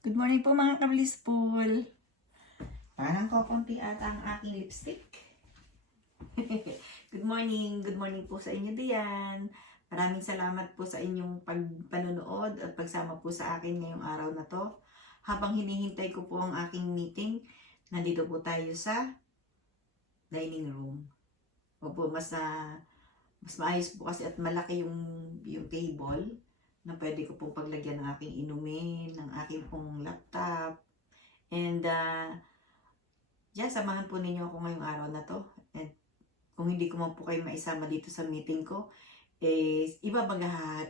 Good morning po mga ka-blissful. Parang kokonti ata ang aking lipstick. Good morning po sa inyo diyan. Maraming salamat po sa inyong panonood at pagsama po sa akin ngayong araw na to. Habang hinihintay ko po ang aking meeting, nandito po tayo sa dining room. Opo, mas maayos po kasi at malaki yung table na pwede ko pong paglagyan ng aking inumin, ng aking pong laptop. And samahan po ninyo ako ngayong araw na to. And kung hindi ko man po kayo maisama dito sa meeting ko,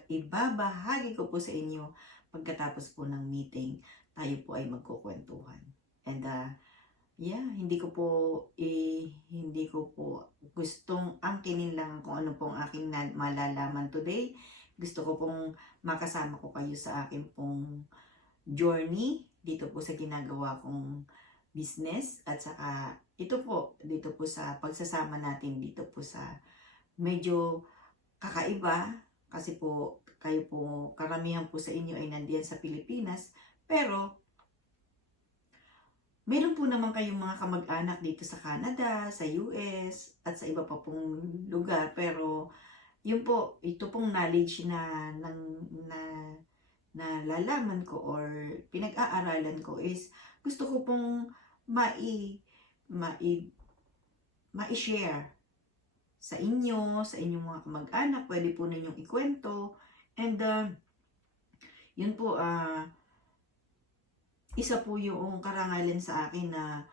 ibabahagi ko po sa inyo pagkatapos po ng meeting. Tayo po ay magkukwentuhan. And hindi ko po gustong angkinin lang kung ano pong aking malalaman today. Gusto ko pong makasama ko kayo sa aking pong journey dito po sa ginagawa kong business at saka dito po sa pagsasama natin dito po sa medyo kakaiba kasi po kayo po karamihan po sa inyo ay nandiyan sa Pilipinas, pero meron po naman kayong mga kamag-anak dito sa Canada, sa US at sa iba pa pong lugar, pero ito pong knowledge na lalaman ko or pinag-aaralan ko is gusto ko pong ma-share sa inyong mga kamag-anak. Pwede po ninyong ikwento. And yun po, isa po yung karangalan sa akin na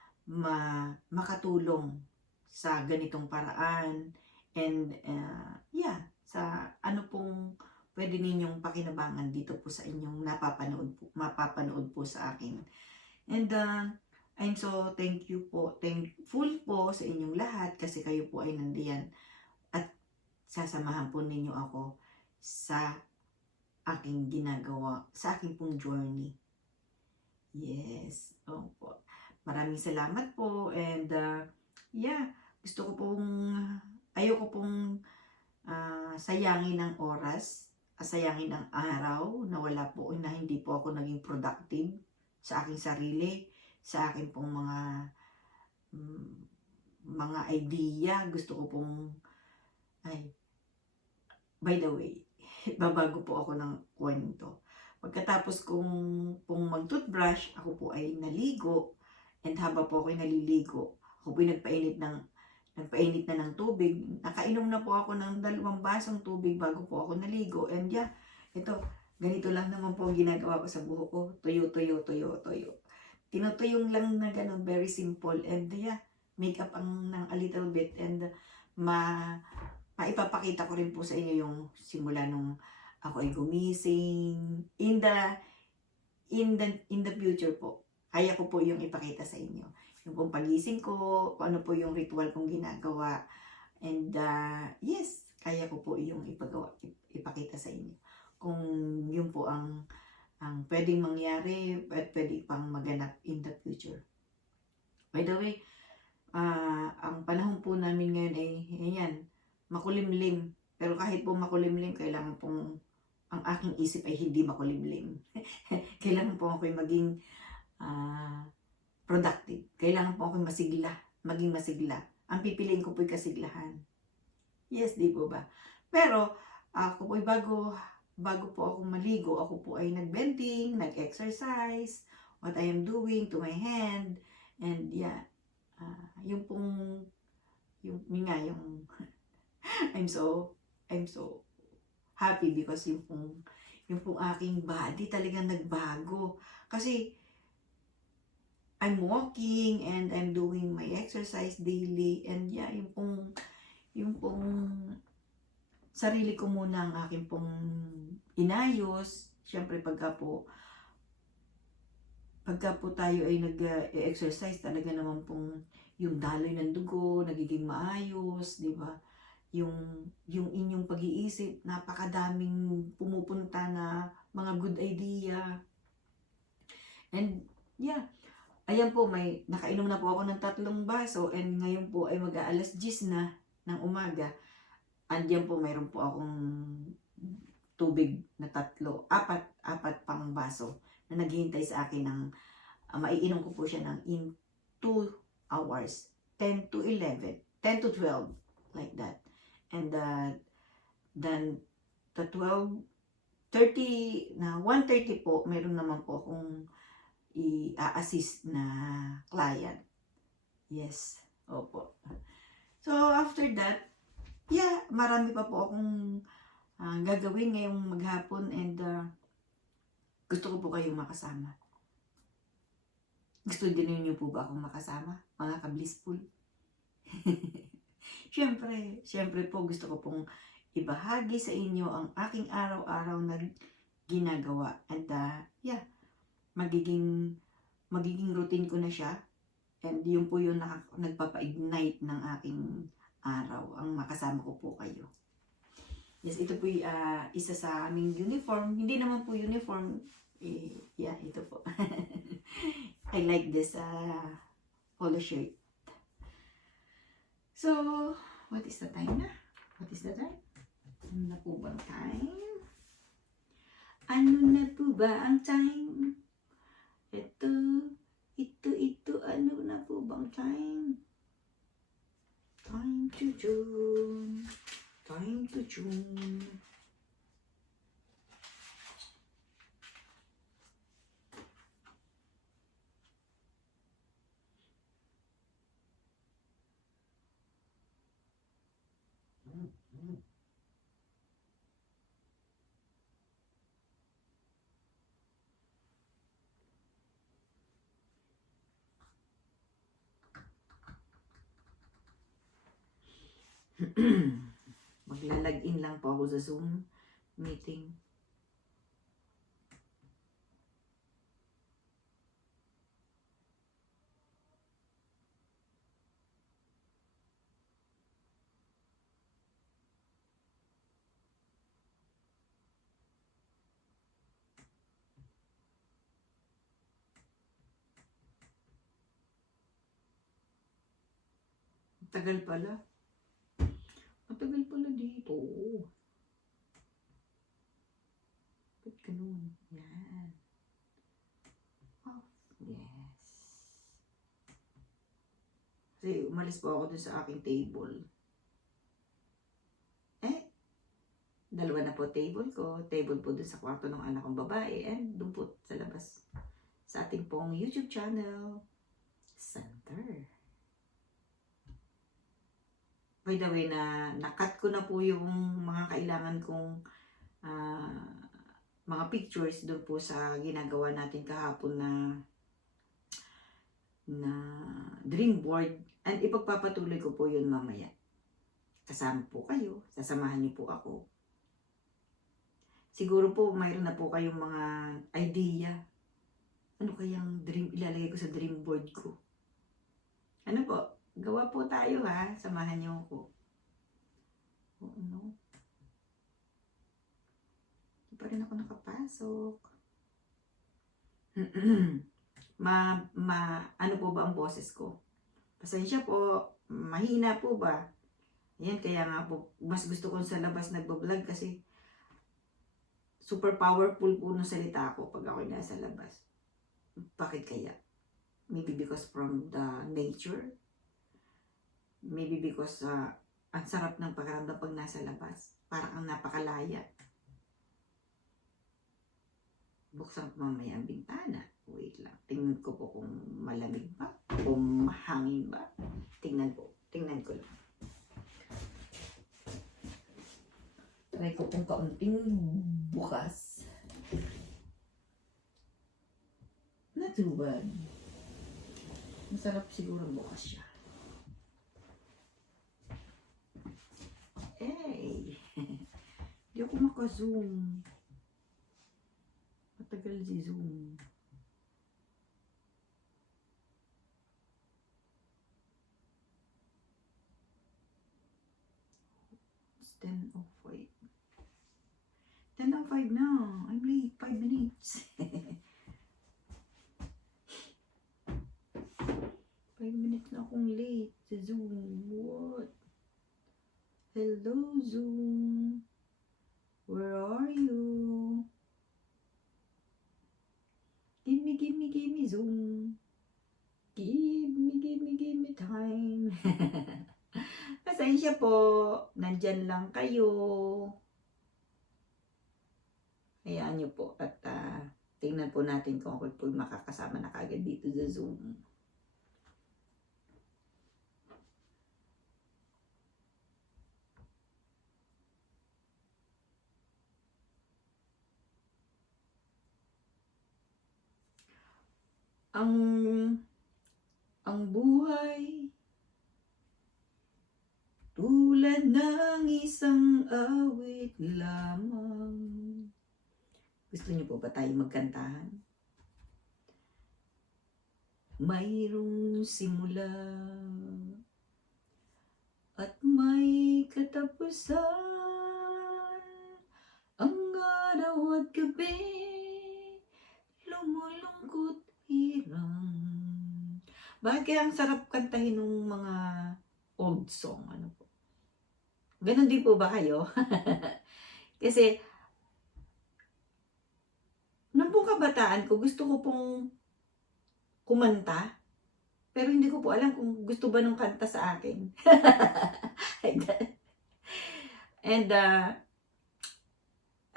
makatulong sa ganitong paraan. And sa ano pong pwede ninyong pakinabangan dito po sa inyong mapapanood po sa akin. And I'm so thankful po sa inyong lahat kasi kayo po ay nandiyan at sasamahan po ninyo ako sa aking ginagawa, sa aking pong journey. Yes, opo. Maraming salamat po and ayoko pong sayangin ng oras, sayangin ng araw na na hindi po ako naging productive sa aking sarili, sa aking pong mga idea. Gusto ko pong by the way, babago po ako ng kwento. Pagkatapos kong mag-toothbrush, ako po ay naligo, and habang po ako ay naliligo, ako po ay nagpainit na ng tubig. Nakainom na po ako ng 2 basong tubig bago po ako naligo. And ito, ganito lang naman po ginagawa ko sa buhok ko. Tuyo. Tinutuyong lang na ganun, very simple. And makeup ng a little bit. And maipapakita ko rin po sa inyo yung simula nung ako ay gumising. In the future po, kaya ko po yung ipakita sa inyo. Yung pong pagising ko, kung ano po yung ritual kong ginagawa. And kaya ko po yung ipakita sa inyo. Kung yun po ang pwedeng mangyari at pwede pang maganap in the future. By the way, ang panahon po namin ngayon ay makulimlim. Pero kahit po makulimlim, kailangan pong ang aking isip ay hindi makulimlim. Kailangan po ako maging productive. Kailangan po ako maging masigla. Ang pipiliin ko po ay kasiglahan. Yes, di po ba? Pero ako po ay bago po ako maligo, ako po ay nag-bending, nag-exercise, what I am doing to my hand. And yung I'm so happy because yung pong aking body talagang nagbago. Kasi I'm walking and I'm doing my exercise daily. And yung pong sarili ko muna ang aking pong inayos. Siyempre pagka po tayo ay nag-exercise, talaga naman pong yung daloy ng dugo nagiging maayos, di ba? Yung inyong pag-iisip, napakadaming pumupunta na mga good idea. And ayan po, nakainom na po ako ng 3 baso and ngayon po ay mag-aalas 10 na ng umaga. Andiyan po, mayroon po akong tubig na 4, 4 pang baso. na naghihintay sa akin ng maiinom ko po siya ng in 2 hours, 10 to 11, 10 to 12, like that. And then the 12:30 na 1:30 po, meron naman po akong i-assist na client. Yes, opo. So after that, yeah, marami pa po akong gagawin ngayong maghapon, and gusto ko po kayong makasama. Gusto din niyo po ba akong makasama, mga ka-blissful? Siyempre po gusto ko pong ibahagi sa inyo ang aking araw-araw na ginagawa. And yeah, magiging routine ko na siya. And yun po yung nagpapa-ignite ng aking araw, ang makasama ko po kayo. Yes, ito po isa sa aming uniform. Hindi naman po uniform. Yeah, ito po. I like this polo shirt. So, what is the time na? What is the time? Ano na po bang time? Ano na po ba ang time? Ito, ano na po bang time? Time to June. Time to June. Maglalagin lang po ako sa Zoom meeting. Tagal pala. Matagal pala dito. Ba't ganun? Yan. Oh, yes. Kasi umalis po ako dun sa aking table. Dalawa na po table ko. Table po dun sa kwarto ng anak kong babae. And dun po sa labas. Sa ating pong YouTube channel. Center. By the way, na-cut ko na po yung mga kailangan kong mga pictures doon po sa ginagawa natin kahapon na dream board, and ipagpapatuloy ko po yun mamaya. Kasama po kayo, sasamahan niyo po ako. Siguro po mayroon na po kayong mga idea. Ano kayang dream ilalagay ko sa dream board ko? Ano po? Gawa po tayo ha. Samahan niyo ako. Oo, no? Hindi pa rin ako nakapasok. Ano po ba ang boses ko? Pasensya po. Mahina po ba? Ayan, kaya nga po, mas gusto ko sa labas nagbablog kasi super powerful po ng salita ko pag ako'y nasa labas. Bakit kaya? Maybe because from the nature. Maybe because ang sarap ng pakiramdam pag nasa labas. Parang ang napakalaya. Buksan ko mamaya ang bintana. Wait lang. Tingnan ko po kung malamig ba. Kung mahangin ba. Tingnan ko lang. Try ko kung kaunting bukas. Not too bad. Masarap siguro bukas siya. Hey! Hindi ako maka-zoom. Matagal si Zoom. It's 10:05. 10:05 na. I'm late. 5 minutes. 5 minutes na akong late sa Zoom. What? Hello, Zoom. Where are you? Give me Zoom. Give me time. Pasensya po, nandyan lang kayo. Hayaan nyo po at tingnan po natin kung ako po makakasama na kagad dito sa Zoom. Ang buhay tulad ng isang awit lamang. Gusto niyo po ba tayo magkantahan? Mayroong simula at may katapusan. Ang araw at gabi lumulungkot hirang. Bakit kaya ang sarap kantahin ng mga old song? Ano po? Ganon din po ba kayo? Kasi, nung pong kabataan ko, gusto ko pong kumanta, pero hindi ko po alam kung gusto ba nung kanta sa akin. And,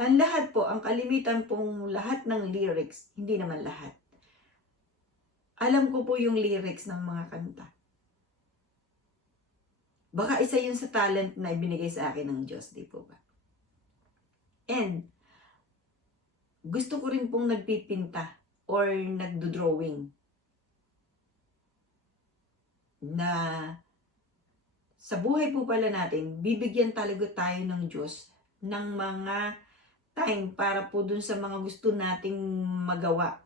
ang lahat po, ang kalimitan pong lahat ng lyrics, hindi naman lahat. Alam ko po yung lyrics ng mga kanta. Baka isa yun sa talent na ibinigay sa akin ng Diyos, di po ba? And, gusto ko rin pong nagpipinta or nagdo-drawing na sa buhay po pala natin, bibigyan talaga tayo ng Diyos ng mga time para po dun sa mga gusto nating magawa.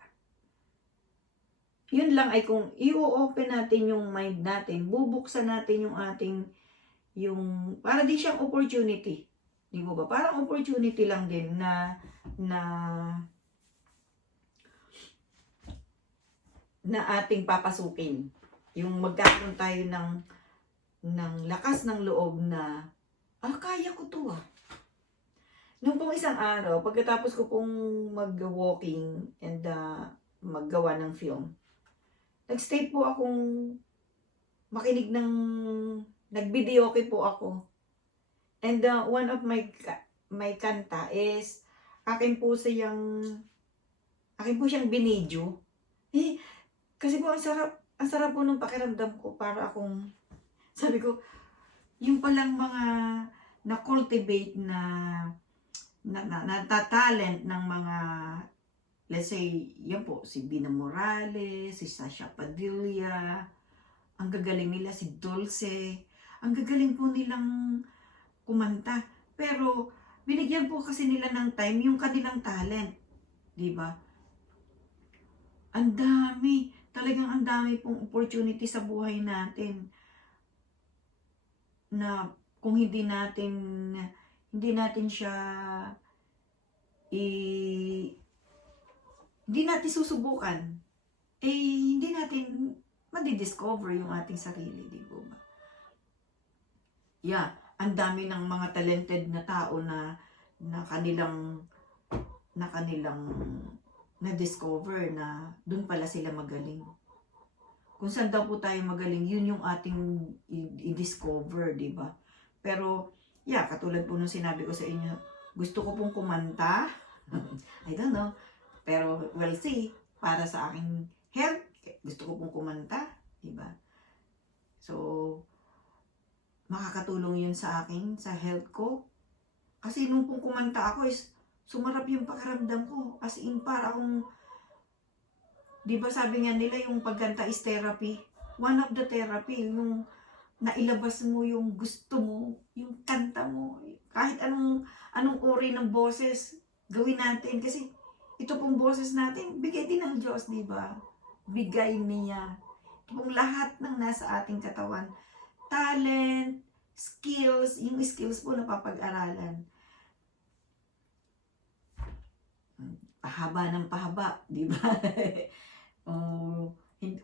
Yun lang ay kung i-open natin yung mind natin, bubuksan natin yung ating, para din siyang opportunity. Di ba ba? Parang opportunity lang din na ating papasukin. Yung magkakaroon tayo ng lakas ng loob na, kaya ko to Nung pong isang araw, pagkatapos ko pong mag-walking and maggawa ng film, nag-stay po akong makinig nag-videoke po ako. And one of my kanta is, akin po siyang binidyo. Kasi po ang sarap po nung pakiramdam ko, para akong, sabi ko, yung palang mga na-cultivate na talent ng mga, let's say, yan po, si Bina Morales, si Sasha Padilla, ang gagaling nila, si Dulce, ang gagaling po nilang kumanta. Pero, binigyan po kasi nila ng time yung kanilang talent. Diba? Ang dami, talagang ang dami pong opportunity sa buhay natin na kung hindi natin siya hindi natin susubukan, hindi natin madidiscover yung ating sarili, di ba? Yeah, ang dami ng mga talented na tao na kanilang na-discover na dun pala sila magaling. Kung saan daw po tayo magaling, yun yung ating i-discover, di ba? Pero, yeah, katulad po nung sinabi ko sa inyo, gusto ko pong kumanta. I don't know. Pero, we'll see. Para sa aking health, gusto ko pong kumanta. Diba? So, makakatulong yun sa akin, sa health ko. Kasi nung pong kumanta ako, sumarap yung pakiramdam ko. As in, para akong, diba sabi nga nila, yung pagkanta is therapy. One of the therapy, yung nailabas mo yung gusto mo, yung kanta mo, kahit anong uri ng boses, gawin natin. Kasi ito pong boses natin, bigay din ng Diyos, di ba? Bigay niya. Ito pong lahat ng nasa ating katawan. Talent, skills, yung skills po napapag-aralan. Pahaba ng pahaba, di ba?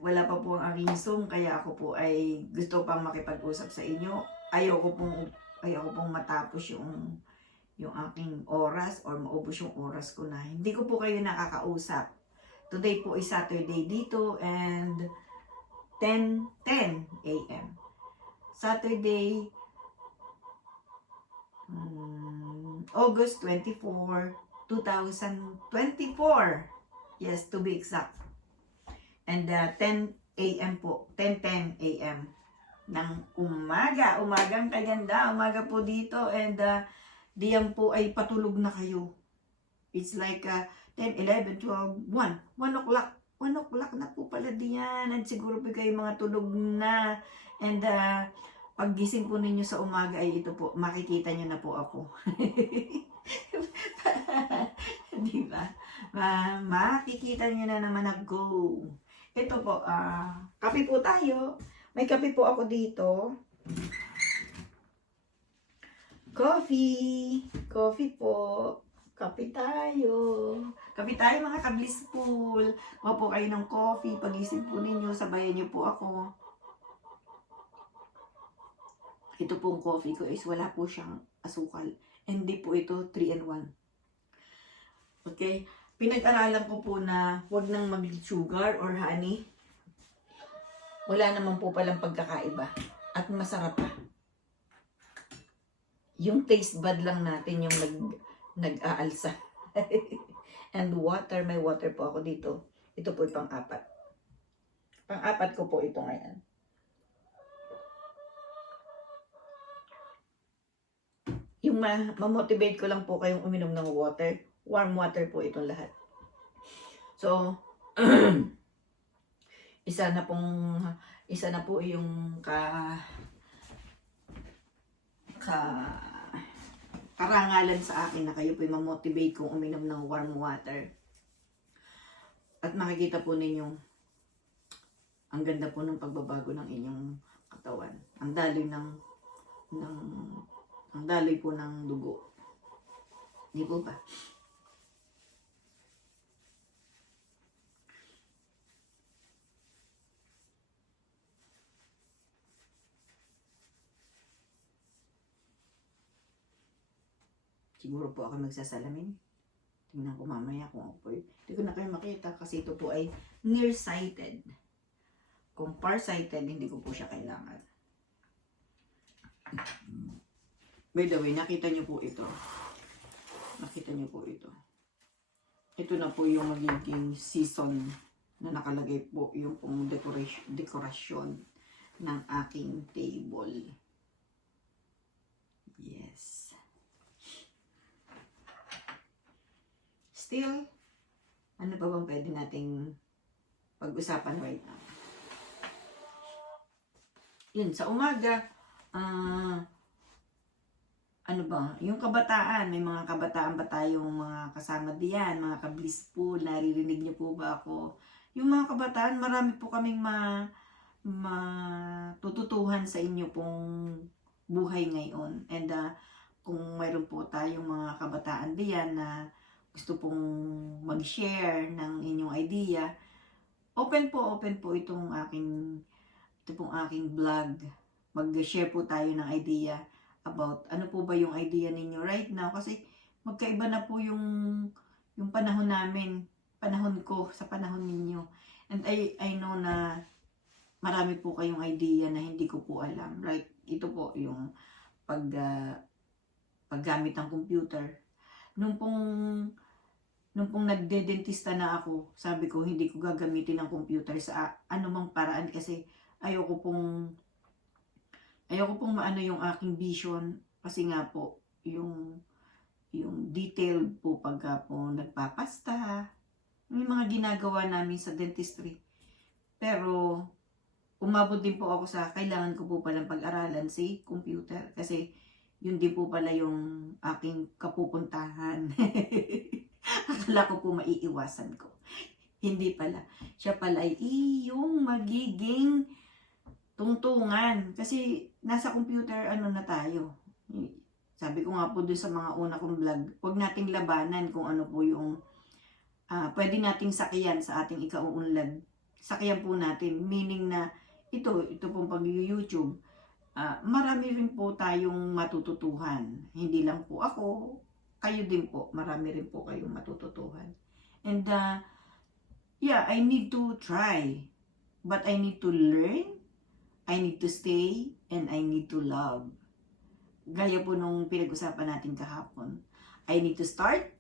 Wala pa po ang aking Zoom, kaya ako po ay gusto pang makipag-usap sa inyo. Ayoko pong matapos yung aking oras or maubos yung oras ko na. Hindi ko po kayo nakakausap. Today po is Saturday dito and 10 a.m. Saturday, August 24, 2024. Yes, to be exact. And 10 a.m. po, 10 a.m. ng umaga. Umagang kaganda, umaga po dito. And diyan po ay patulog na kayo. It's like 10, 11, 12, 1. 1 o'clock. 1 o'clock na po pala diyan. And siguro po kayo mga tulog na. And paggising po ninyo sa umaga ay ito po, makikita nyo na po ako. Di ba? Makikita nyo na naman ako. Ito po, kape po tayo. May kape po ako dito. Coffee. Coffee po. Kape tayo. Kape tayo mga ka-blissful. Kuha po kayo ng coffee. Pagising po ninyo, sabayan nyo po ako. Ito pong coffee ko is wala po siyang asukal. Hindi po ito 3-in-1. Okay? Pinag-aralan ko po na wag nang mag-sugar or honey. Wala naman po palang pagkakaiba. At masarap pa. Yung taste bud lang natin yung nag-aalsa. And water, may water po ako dito. Ito po yung pang-apat. Pang-apat ko po ito ngayon. Yung ma-motivate ko lang po kayong uminom ng water. Warm water po itong lahat. So, isa na po yung karangalan sa akin na kayo po ma-motivate kong uminom ng warm water. At makikita po ninyo ang ganda po ng pagbabago ng inyong katawan. Ang daloy po ng dugo. Di po ba? Siguro po ako magsasalamin. Tingnan ko mamaya kung ako po. Hindi ko na kayo makita kasi ito po ay nearsighted. Kung farsighted, hindi ko po siya kailangan. By the way, nakita niyo po ito. Nakita niyo po ito. Ito na po yung magiging season na nakalagay po yung pong dekorasyon ng aking table. Yes. Still, ano pa bang pwede nating pag-usapan right now? Yun, sa umaga, ano ba, yung kabataan, may mga kabataan ba tayong mga kasama diyan, mga ka-blissful, naririnig niyo po ba ako? Yung mga kabataan, marami po kaming matututuhan sa inyo pong buhay ngayon. And kung mayroon po tayong mga kabataan diyan na gusto pong mag-share ng inyong idea, open po itong aking vlog. Mag-share po tayo ng idea about ano po ba yung idea ninyo right now, kasi magkaiba na po yung panahon namin, panahon ko sa panahon ninyo. And I know na marami po kayong idea na hindi ko po alam. Right? Ito po yung paggamit ng computer. Nung pong nagde-dentista na ako, sabi ko hindi ko gagamitin ng computer sa anumang paraan kasi ayoko pong maano yung aking vision, kasi nga po yung detailed po pagka po nagpapasta, may mga ginagawa namin sa dentistry. Pero umabot din po ako sa kailangan ko po palang pag-aralan si computer kasi yun din po pala yung aking kapupuntahan. Akala ko po maiiwasan ko. Hindi pala. Siya pala ay yung magiging tungtungan. Kasi nasa computer na tayo. Sabi ko nga po dun sa mga una kong vlog, huwag nating labanan kung ano po yung pwede nating sakiyan sa ating ikauunlad. Sakiyan po natin. Meaning na ito pong pag-YouTube, marami rin po tayong matututuhan. Hindi lang po ako, kayo din po. Marami rin po kayong matututuhan. And yeah, I need to try. But I need to learn, I need to stay, and I need to love. Gaya po nung pinag-usapan natin kahapon. I need to start,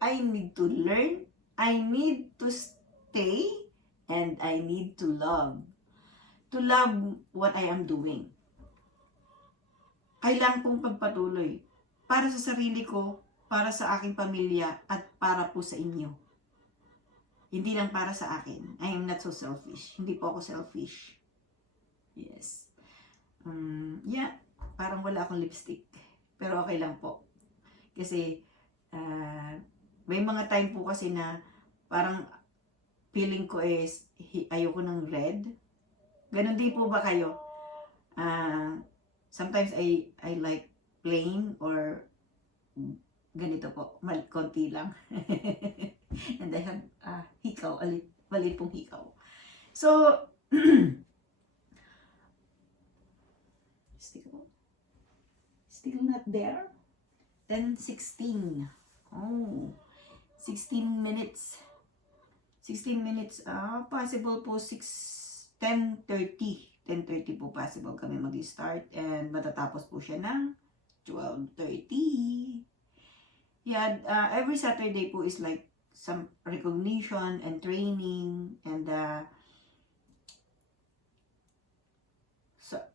I need to learn, I need to stay, and I need to love. To love what I am doing. Kailangan kong pagpatuloy. Para sa sarili ko, para sa aking pamilya, at para po sa inyo. Hindi lang para sa akin. I am not so selfish. Hindi po ako selfish. Yes. Yeah, parang wala akong lipstick. Pero okay lang po. Kasi, may mga time po kasi na parang feeling ko is ayoko ng red. Ganon din po ba kayo? Sometimes I like plain or ganito po. Konti lang. And I have hikaw. Malit pong hikaw. So, still not there. Then 16. Oh, 16 minutes. 16 minutes. Possible po 10:30. 10:30 po possible kami mag-start. And matatapos po siya ng 12:30. Yeah, every Saturday po is like some recognition and training. And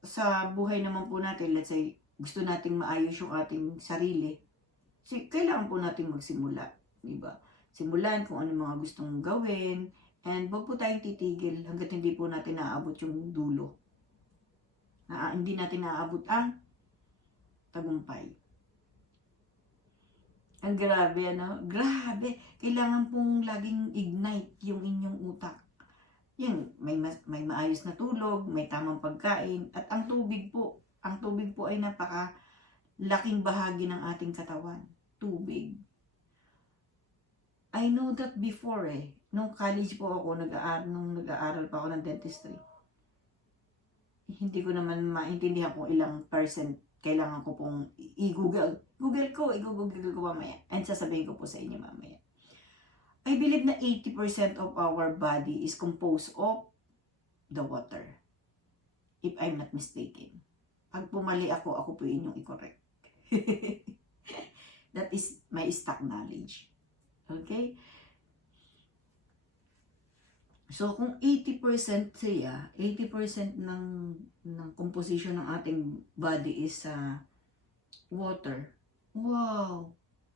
sa buhay naman po natin, let's say, gusto nating maayos yung ating sarili, kailangan po nating magsimula, diba? Simulan kung ano mga gustong gawin, and wag po tayong titigil hanggat hindi po natin naaabot yung dulo. Hindi natin naaabot ang tagumpay. Ang grabe, ano? Grabe! Kailangan pong laging ignite yung inyong utak. Yung may maayos na tulog, may tamang pagkain, at ang tubig po ay napaka-laking bahagi ng ating katawan. Tubig. I know that before Nung college po ako, nung nag-aaral pa ako ng dentistry. Hindi ko naman maintindihan kung ilang percent kailangan ko pong i-google. I-google ko mamaya. And sasabihin ko po sa inyo mamaya. I believe na 80% of our body is composed of the water. If I'm not mistaken. Pag pumali ako po inyong i-correct. That is my stock knowledge. Okay? So, kung 80% siya, 80% ng composition ng ating body is water. Wow!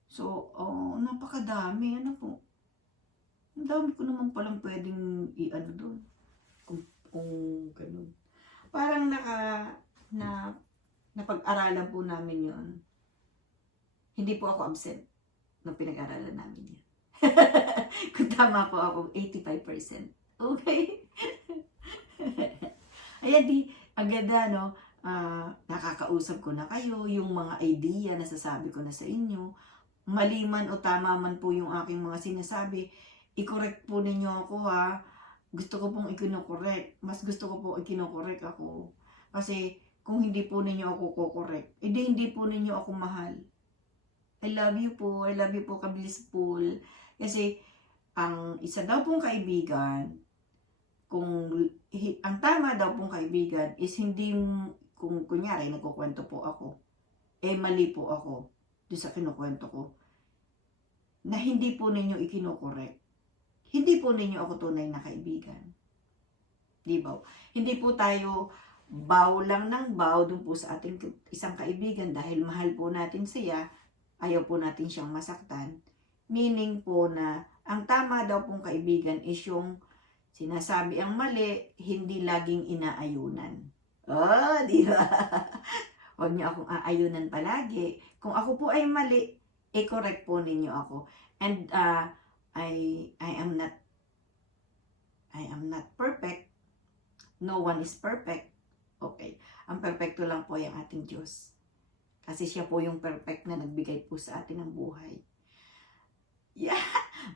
So, napakadami. Ano po? Ang dami ko naman palang pwedeng i-ano doon. Kung ganun. Parang napag-aralan po namin yon. Hindi po ako absent nung pinag-aralan namin yan. Kung tama po ako, 85%. Okay? Ayan, ang ganda, no? Nakakausap ko na kayo, yung mga idea na sasabi ko na sa inyo, mali man o tama man po yung aking mga sinasabi, i-correct po ninyo ako, ha? Gusto ko pong i-correct. Mas gusto ko po i-correct ako. Kasi kung hindi po ninyo ako ko-correct, hindi po ninyo ako mahal. I love you po. I love you po, Kabilis Pool. Kasi ang isa daw pong kaibigan, ang tama daw pong kaibigan is hindi, kung kunyari nagkukwento po ako, mali po ako doon sa kinukwento ko, na hindi po ninyo ikinokorek. Hindi po ninyo ako tunay na kaibigan. Di ba? Hindi po tayo bow lang ng bow dun po sa ating isang kaibigan dahil mahal po natin siya, ayaw po natin siyang masaktan. Meaning po na ang tama daw pong kaibigan is yung sinasabi ang mali, hindi laging inaayunan. Oh, di ba? Huwag niyo akong aayunan palagi. Kung ako po ay mali, correct po ninyo ako. And I am not perfect. No one is perfect. Okay. Ang perfecto lang po yung ating Diyos. Kasi siya po yung perfect na nagbigay po sa atin ng buhay. Yeah!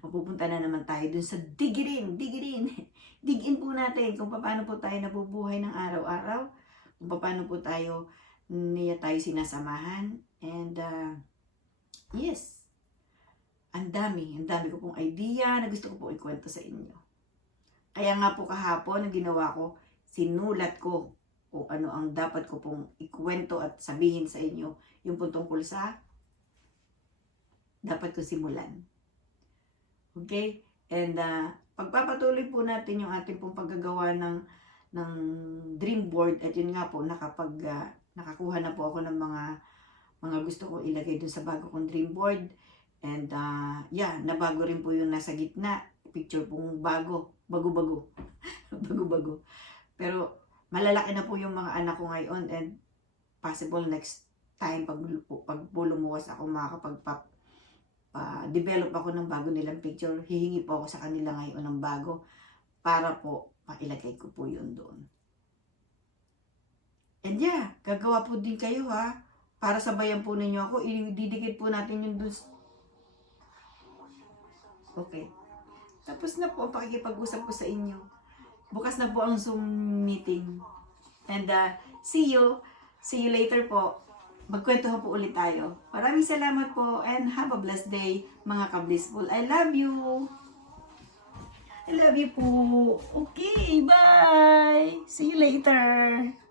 Mapupunta na naman tayo dun sa digirin. Digin po natin kung paano po tayo nabubuhay ng araw-araw. Kung paano po tayo sinasamahan. And yes, ang dami ko pong idea na gusto ko po ikwento sa inyo. Kaya nga po kahapon, ang ginawa ko, sinulat ko kung ano ang dapat ko pong ikwento at sabihin sa inyo. Yung po tungkol sa dapat ko simulan. Okay? And pagpapatuloy po natin yung ating pong paggagawa ng dream board at yun nga po nakakuha na po ako ng mga gusto ko ilagay dun sa bago kong dream board. And nabago rin po yung nasa gitna. Picture pong bago-bago. Bago-bago. Pero malalaki na po yung mga anak ko ngayon and possible next time pag po lumuwas ako develop ako ng bago nilang picture. Hihingi po ako sa kanila ngayon ng bago para po mailagay ko po yun doon. And gagawa po din kayo ha. Para sabayan po ninyo ako, ididikit po natin yung doon. Okay. Tapos na po ang pakikipag-usap ko sa inyo. Bukas na po ang Zoom meeting. And see you later po. Magkwentuhan po ulit tayo. Maraming salamat po and have a blessed day mga ka-blissful. I love you. I love you po. Okay, bye. See you later.